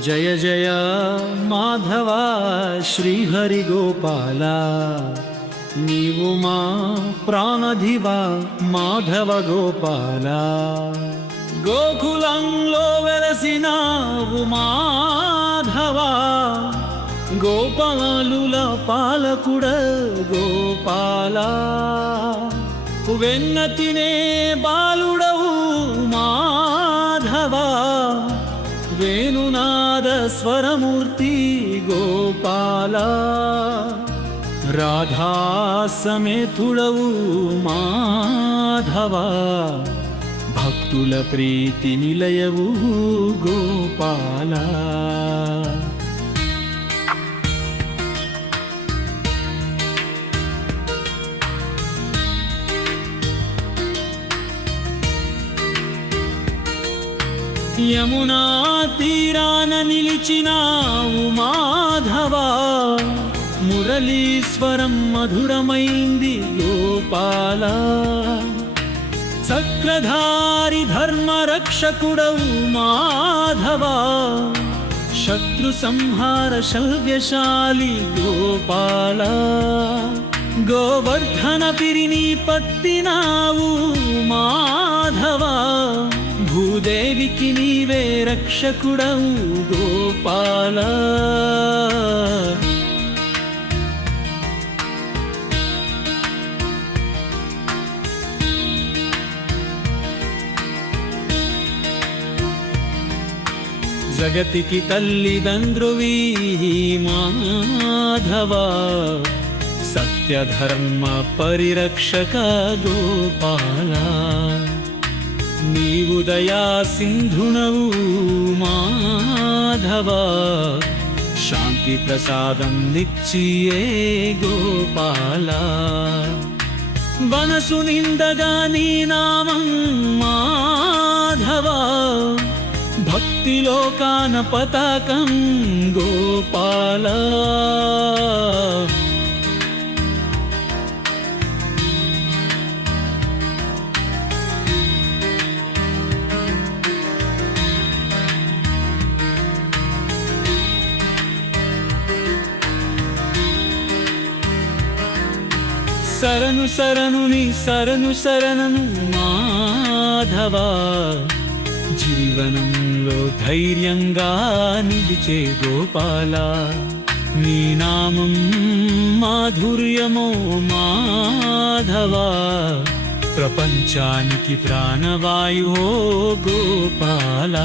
జయ జయ మాధవ శ్రీహరి గోపాల. నీవు మా ప్రాణధివా మాధవ గోపాల. గోకులంలో వెలసినావు మాధవ. గోపాలుల పాలకుడ గోపాల. వెన్న తినే బాలుడవు వేణునాద స్వరమూర్తి గోపాల. రాధా సమేతుడవు మాధవ. భక్తుల ప్రీతి నిలయవు యమునా తీరాన నిలిచినావు మాధవా. మురళీశ్వరం మధురమైంది గోపాల. చక్రధారి ధర్మ రక్షకుడవు మాధవా. శత్రు సంహార శల్యశాలి గోపాల. గోవర్ధన పిరిని పత్తినావు మాధవ. భూదేవికి నీవే రక్షకుడవు గోపాల. జగతికి తల్లిదండ్రువి మాధవ సత్యధర్మ పరిరక్షక గోపాలా. నీవు దయా సింధునవు మాధవ. శాంతి ప్రసాదం నిచ్చియే గోపాల. వనసు నిందగా నీ నామం మాధవ. భక్తిలోకాన పతాకం గోపాలా. శరణు శరణు నీ శరణు శరణను మాధవ. జీవనంలో ధైర్యంగా నిలిచే గోపాల. నీ నామం మాధుర్యమో మాధవ. ప్రపంచానికి ప్రాణవాయువో గోపాల.